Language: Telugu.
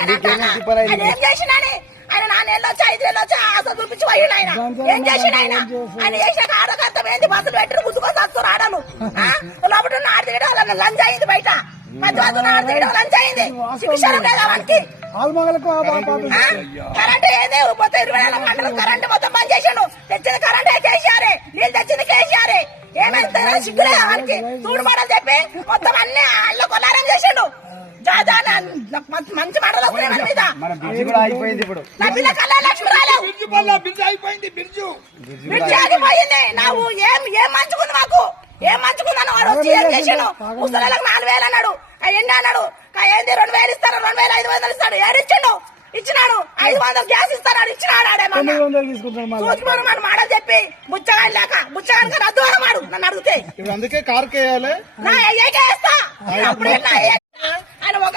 ఏం చేసినాని ఆయన 4 నెలలు వచ్చి 5 నెలలు వచ్చి ఆశ చూపించి పోయిండు ఆయన. ఏం చేసిన ఆయన చేసాక ఆడకర్థం ఏంది? బస్సులు పెట్టి గుద్దుకొని వస్తారు ఆడలు లోపల ఆడదిగడం లంచ్ అయింది బయట మధ్యవర్తులు ఆడదిగడం లంచ్ అయింది. శిక్షణ లేదా మనకి కరెంట్ ఏదే పోతే 24 గంటలు కరెంట్ మొత్తం బంద్ చేసాడు. తెచ్చింది కరెంట్ కేసీఆర్, నీళ్ళు తెచ్చింది కేసీఆర్. ఏమైతే సిగ్గులేదు మనకి? చూడు మాటలు చెప్పి మొత్తం అన్ని అల్ల కొల్లారం చేసాడు. మంచి మాటలు వస్తున్నాయి మన మీద. నా పిల్ల కల్లా లక్ష్మి రాలేవు, బ్రిడ్జి ఆగిపోయింది. నువ్వు ఏం మంచుకుంది మాకు? ఏం మంచుకుందని వాడు వచ్చి ఏం చేసాడు? ముసలిలకు 4,000 అన్నాడు, ఎన్ని అన్నాడు? ఏంది 2,000 ఇస్తాడు, 2,500 ఇస్తాడు. ఏడిచ్చిండు? ఇచ్చినాడు. 500 గ్యాస్ ఇస్తాడు, ఇచ్చినాడు. చూసుకున్నాడు మన మాటలు చెప్పి బుచ్చగాని లేక బుచ్చగాని రద్దు అన్నమాడు. నన్ను అడిగితే అందుకే కారు కేయాలి వేస్తా అప్పుడు ఆయన ఒక